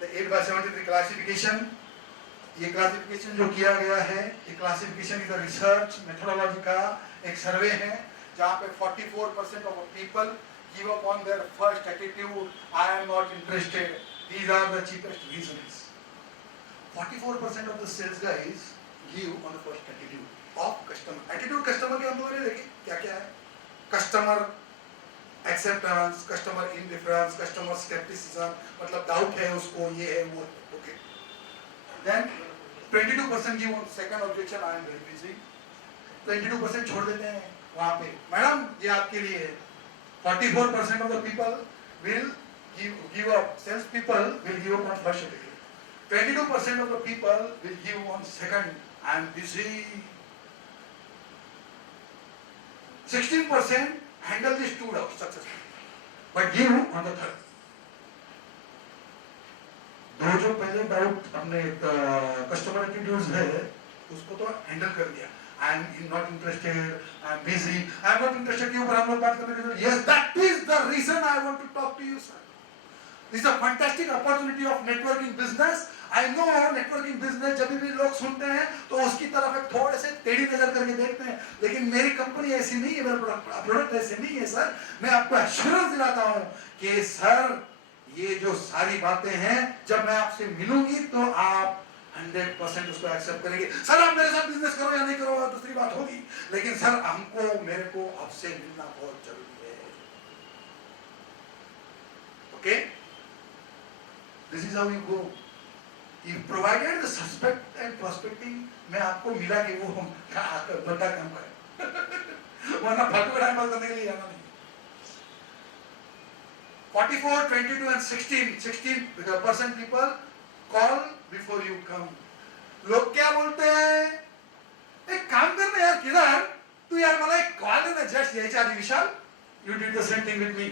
The 8/73 classification, ये classification जो किया गया है, ये क्लासिफिकेशन इज रिसर्च मेथोडोलॉजी का एक सर्वे है जहाँ पे 44% of people give up on their first attitude, I am not interested. These are the cheapest reasons. 44% of the sales guys give on the first attitude of customer. Attitude customer के हम लोगों ने देखे क्या क्या है? Customer acceptance, customer indifference, customer skepticism, मतलब doubt है उसको, ये है वो, okay. Then 22% give on second objection, I am very busy. 22% छोड़ देते हैं वहाँ पे, मैडम ये आपके लिए है. 44% of the people will give up. Sales people will give up on first attitude. 22% of the people will give on second, I am busy. 16% handle these two doubts successfully, but give on the third. दो जो पहले doubt हमने customer attitudes है उसको तो handle कर दिया. I am not interested, I am busy. I am not interested के ऊपर हम लोग बात करने के, yes that is the reason I want to talk to you sir. This is a fantastic opportunity of networking business. I know networking business जब भी लोग सुनते हैं तो उसकी तरफ एक थोड़े से टेढ़ी नजर करके देखते हैं, लेकिन मेरी कंपनी ऐसी नहीं है, मेरा प्रोडक्ट ऐसे नहीं है सर. मैं आपको एश्योरेंस दिलाता हूं कि सर ये जो सारी बातें हैं जब मैं आपसे मिलूंगी तो आप 100% उसको एक्सेप्ट करेंगे. सर आप मेरे साथ बिजनेस करो या नहीं करो दूसरी बात होगी, लेकिन सर हमको मेरे को आपसे मिलना बहुत जरूरी है. Okay, this is how you go. You provided the suspect and prospecting. मैं आपको मिला कि वो बंदा काम करे वरना फालतू टाइम पास करने के लिए आना नहीं. 44, 22 and 16% people call before you come. लोग क्या बोलते हैं, एक काम करना यार किधर तू यार मला एक कॉल है ना जस्ट यायच्या आधी Vishal, you did the same thing with me.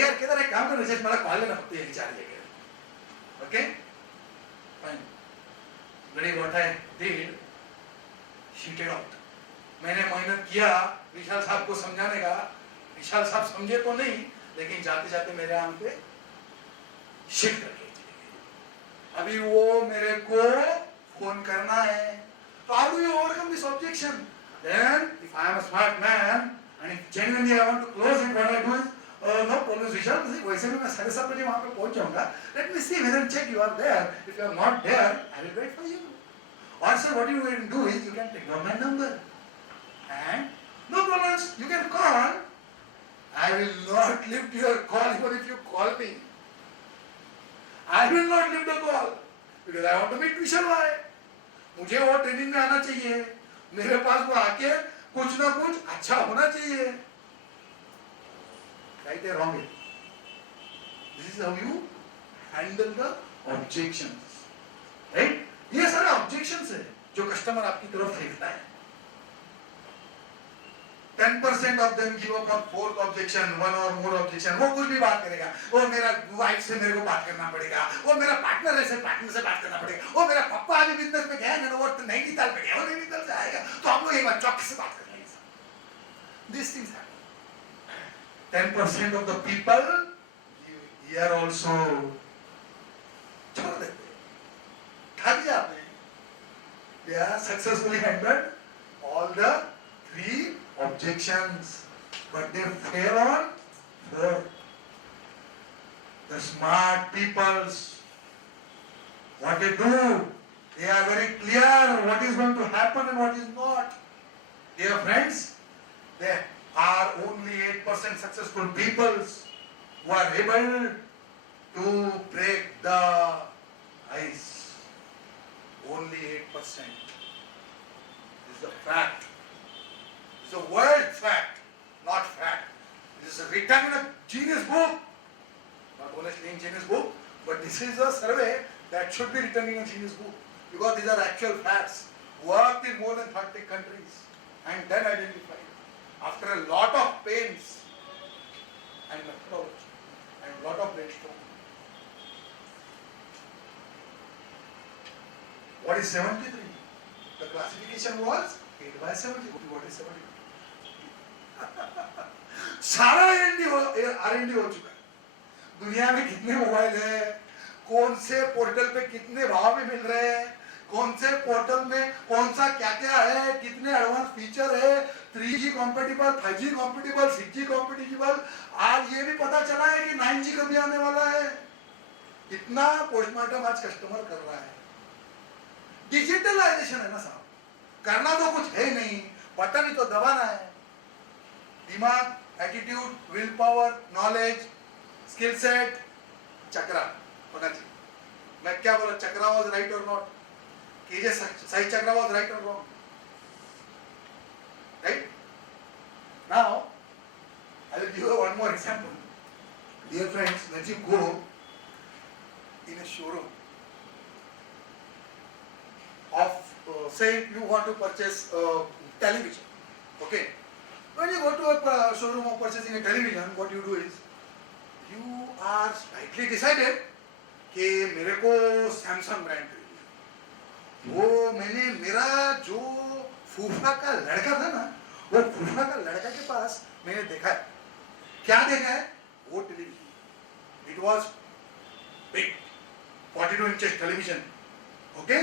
यार किधर एक काम करना जस्ट मला कॉल है ना फक्त यायच्या आधी. Okay fine. गड़ी बैठा है डिड शीटेड आउट. मैंने मेहनत किया विशाल साहब को समझाने का. विशाल साहब समझे तो नहीं, लेकिन जाते जाते मेरे आम पे शिफ्ट करके अभी वो मेरे को फोन करना है. तो how do you overcome this objection? Then if I am a smart man and if genuinely I want to close it, what I do is no problem Vishal, वैसे भी मैं 7:30 बजे वहां पे पहुंच जाऊंगा. Let me see whether check you are there. If you are not there I will wait for you. और sir what you can do is you can take down my number and no problems you can call. I will not lift your call even if you call me. I will not lift the call because I want to meet Vishal Bhai. मुझे वो training में आना चाहिए, मेरे पास वो आके कुछ ना कुछ अच्छा होना चाहिए. Right or wrong? This is how you handle the objections. Right? ये सारे objections है जो कस्टमर आपकी तरफ फेंकता है. 10% of them give up on fourth objection, one or more objection. वो कुछ भी बात करेगा, वो मेरा वाइफ से मेरे को बात करना पड़ेगा, वो मेरा पार्टनर है से पार्टनर से बात करना पड़ेगा, वो मेरा पापा अभी बिजनेस में गया है वो नैनीताल पे गया, वो नैनीताल से आएगा तो हम लोग एक बार चौक से बात कर लेंगे. These things happen. 10% of the people here also छोड़ देते, थक जाते हैं. They are successfully handled all the 3 objections, but they fail on 4. The smart peoples, what they do, they are very clear what is going to happen and what is not. Dear friends, there are only 8% successful peoples who are able to break the ice. Only 8%. This is a fact. It's a world fact, not fact. This is written in a genius book, not honestly in genius book, but this is a survey that should be written in a genius book because these are actual facts worked in more than 30 countries and then identified after a lot of pains and methodology and lot of brainstorming. What is 73? The classification was 8/70. What is 73? सारा R&D हो चुका है. दुनिया में कितने mobile है, कौन से पोर्टल पे कितने भाव में मिल रहे हैं, कौन से पोर्टल में कौन सा क्या क्या है, कितने एडवांस फीचर है, 3G compatible, 5G compatible, 6G compatible. आज ये भी पता चला है कि 9G कभी आने वाला है। इतना पोस्टमार्टम आज कस्टमर कर रहा है। डिजिटलाइजेशन है ना साहब, करना तो कुछ है नहीं, बटन ही तो दबाना है। दिमाग, attitude, will power, knowledge, skill set, chakra होना चाहिए। मैं क्या बोला, चक्रा वॉज राइट और नॉट, कीजिए सही चक्रा वॉज राइट और wrong, right? Now I will give one more example. Dear friends, when you go in a showroom of say you want to purchase television, okay? When you go to a showroom of purchasing a television, what you do is you are slightly decided कि मेरे को Samsung brand खरीदना। वो मैंने मेरा जो फूफा का लड़का था ना, वो फूफा का लड़का के पास मैंने देखा है। क्या देखा है? वो television. It was big 42 inches television, okay,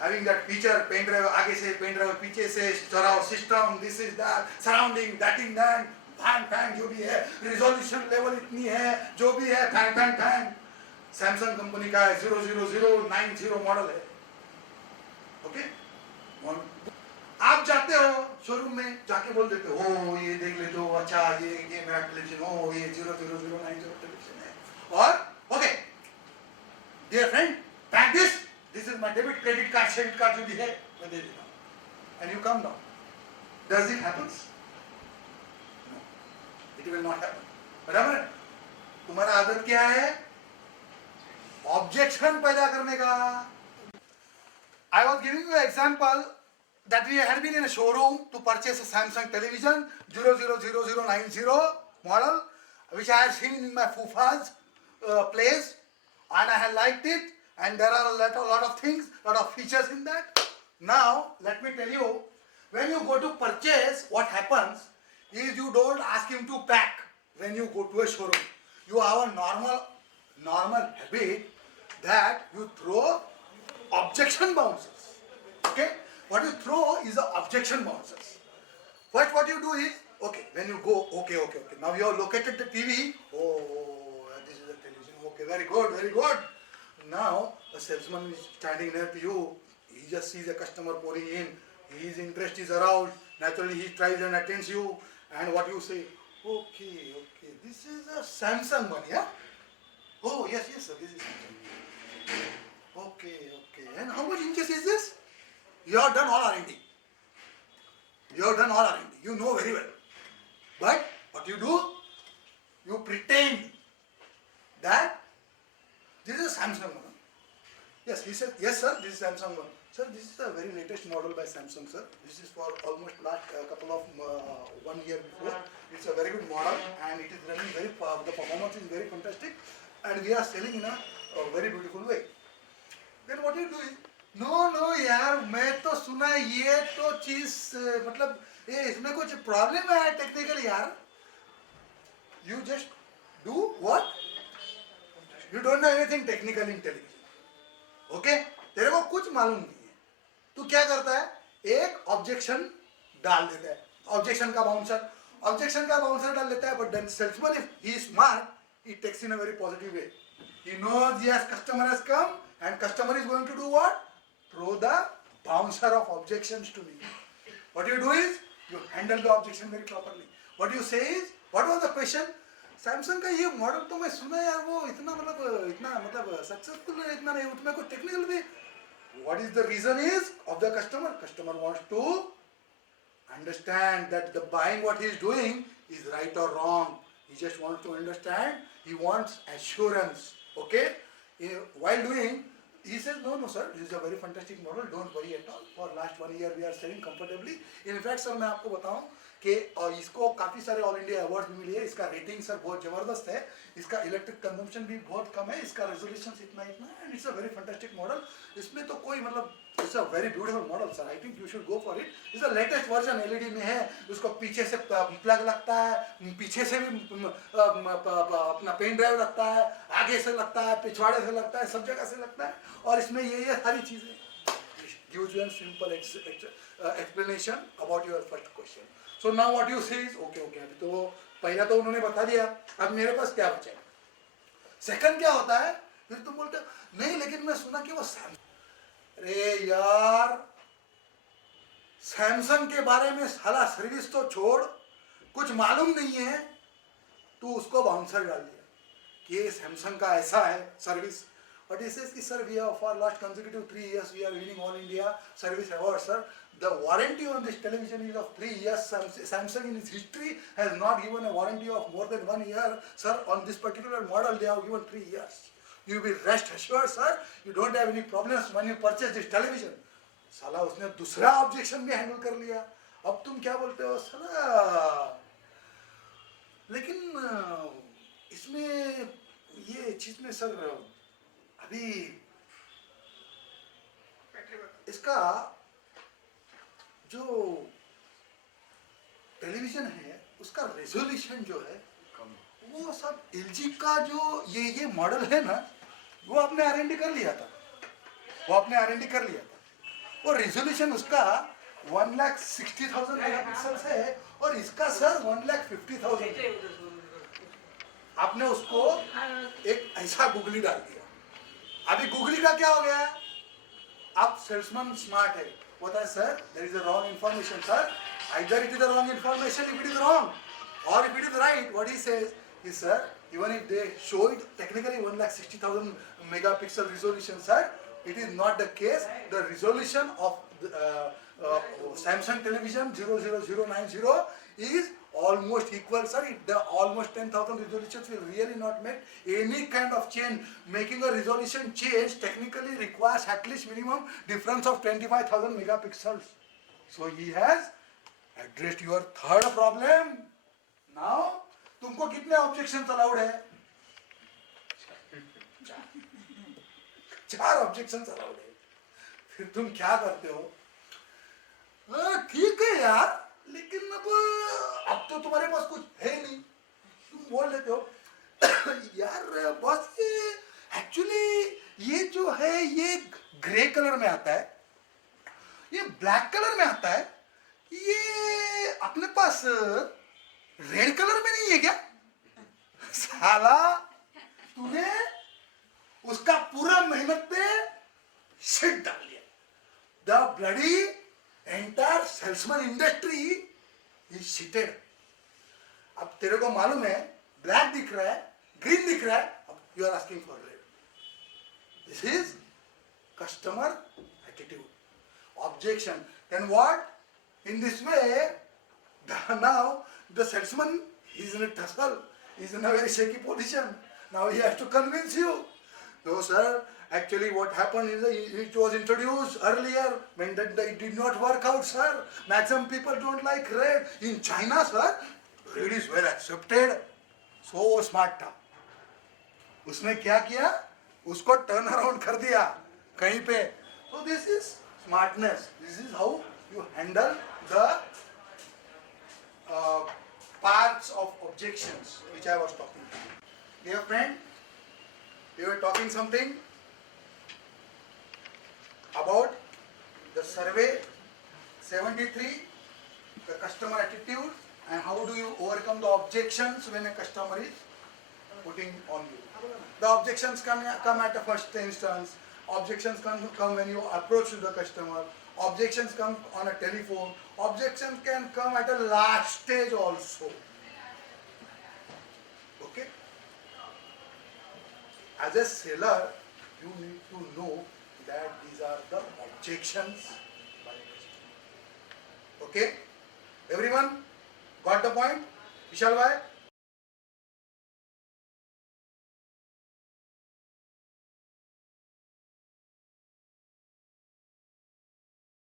having that feature, pen drive आगे से, पेन ड्राइव पीछे से, surround system, this is that, surrounding, that in that, fan fan जो भी है, रिजोल्यूशन लेवल इतनी है, जो भी है, fan fan fan. Samsung company का 00090 मॉडल है, ओके। आप जाते हो शोरूम में, जाके बोल देते हो, ओ ये देख लेते हो, अच्छा ये मेरा टेलीविजन, ओ ये 00090 टेलीविजन है, और okay dear friend, pack this, this is my debit credit card credit card जो भी है मैं दे देता हूं, and you come down. Does it happens? No, it will not happen. बराबर? तुम्हारा आदत क्या है? ऑब्जेक्शन पैदा करने का। I was giving you an example that we had been in a showroom to purchase a Samsung television 00090 model, which I had seen in my fufa's place, and I had liked it, and there are a lot of things, lot of features in that. Now let me tell you, when you go to purchase, what happens is you don't ask him to pack when you go to a showroom. You have a normal habit that you throw objection bouncers. Okay, what you throw is the objection bouncers. First what you do is, okay, when you go, okay, now you have located the TV. Oh, this is the television. Okay, very good. Now a salesman is standing near to you. He just sees a customer pouring in. His interest is aroused. Naturally he tries and attends you. And what you say? Okay, this is a Samsung one, yeah? Oh, yes, sir, this is Samsung. Okay. And how much inches is this? You have done all R&D. You know very well. But what you do? You pretend that this is a Samsung one. Yes, he said, yes sir, this is Samsung one. Sir, this is a very latest model by Samsung, sir. This is for almost last couple of 1 year before. It's a very good model and it is running very, the performance is very fantastic, and we are selling in a very beautiful way. Then what you do is, no यार, मैं तो सुना ये तो चीज मतलब ये इसमें कुछ प्रॉब्लम है टेक्निकल यार. You just do what? You don't know anything technical in television. Okay? तेरे को कुछ मालूम नहीं है. तू क्या करता है? एक ऑब्जेक्शन डाल देता है. ऑब्जेक्शन का बाउंसर डाल देता है. But then salesman, if he is smart, he takes in a very positive way. He knows yes, customer has come and customer is going to do what? Throw the bouncer of objections to me. What you do is you handle the objection very properly. What you say is, what was the question? Samsung का ये model तो मैं सुना यार, वो इतना मतलब successful है, इतना नहीं, उसमें कोई टेक्निकल भी. What is the reason is of the customer? Customer wants to understand that the buying what he is doing is right or wrong. He just wants to understand. He wants assurance. Okay? While doing He says, no, no, sir, this is a very fantastic model. Don't worry at all. For last 1 year, we are selling comfortably. In fact, sir, मैं आपको बताऊं कि इसको काफ़ी सारे all India award भी मिले हैं. इसका रेटिंग सर बहुत ज़बरदस्त है. इसका इलेक्ट्रिक कंजम्पशन भी बहुत कम है. इसका रेजोल्यूशन इतना इतना and it's a very fantastic model. इसमें तो कोई मतलब it's a very beautiful model sir. I think you should go for it. It's a latest version LED में है. उसको पीछे से प्लग लगता है, पीछे से भी अपना पेन ड्राइव लगता है, आगे से लगता है, पिछवाड़े से लगता है, सब जगह से लगता है. और इसमें ये सारी चीज़ें gives you a simple explanation about your first question. So now what you say is okay. अभी तो पहला तो उन्होंने बता दिया. अब मेरे पास क्या बचा? सेकंड क्या होता है? फिर तुम बोलते नहीं लेकिन मैं सुना कि वो अरे यार सैमसंग के बारे में साला सर्विस तो छोड़, कुछ मालूम नहीं है, तू उसको बाउंसर डाल दिया कि ये सैमसंग का ऐसा है service. But he says, sir, we have for last consecutive 3 years we are winning all India service awards, sir. The warranty on this television is of 3 years. Samsung in its history has not given a warranty of more than 1 year, sir. On this particular model, they have given 3 years. You will rest assured, sir. You don't have any problems when you purchase this television. साला उसने दूसरा objection भी handle कर लिया. अब तुम क्या बोलते हो साला? लेकिन इसमें ये चीज में सर अभी इसका जो टेलीविजन है उसका रेजोल्यूशन जो है वो सब एलजी का जो ये मॉडल है ना, वो आपने आरएनडी कर लिया था. वो रेजोल्यूशन उसका 1,60,000 मेगापिक्सल है और इसका सर 1,50,000. आपने उसको एक ऐसा गूगली डाल दिया. अभी गूगली का क्या हो गया? आप सेल्समैन स्मार्ट है, बोलता है sir there is a wrong information sir. Either it is the wrong information if it is wrong और if it is right what he says is sir even if they show it technically 1,60,000 megapixel resolution sir, it is not the case. The resolution of the, Samsung television 00090 is almost equal sir. The almost 10,000 resolutions will really not make any kind of change. Making a resolution change technically requires at least minimum difference of 25,000 megapixels. So he has addressed your third problem. Now तुमको कितने objection allowed है? 4 objection allowed है. फिर तुम क्या करते हो? ठीक है यार, लेकिन अब तो तुम्हारे पास कुछ है नहीं. तुम बोल लेते हो यार बॉस ये एक्चुअली ये जो है ये ग्रे कलर में आता है, ये ब्लैक कलर में आता है, ये अपने पास रेड कलर में नहीं है क्या? साला तूने उसका पूरा मेहनत पे शिट डाल दिया. The bloody entire salesman industry is shitted. अब तेरे को मालूम है ब्लैक दिख रहा है, ग्रीन दिख रहा है, अब you are asking for red. This is customer attitude. Objection. Then what? In this way now the salesman is in a tussle, is in a very shaky position. Now he has to convince you. No sir, actually what happened is it was introduced earlier when that it did not work out sir. Maximum people don't like red. In China sir, red is well accepted. So smart था. उसने क्या किया? उसको turn around कर दिया कहीं पे. So this is smartness. This is how you handle the parts of objections which I was talking about. Dear friend, we were talking something about the survey 73, the customer attitude, and how do you overcome the objections when a customer is putting on you. The objections come at the first instance. Objections come when you approach the customer. Objections come on a telephone. Objections can come at a last stage also. Okay? As a seller, you need to know that these are the objections. Okay? Everyone got the point? Vishal bhai?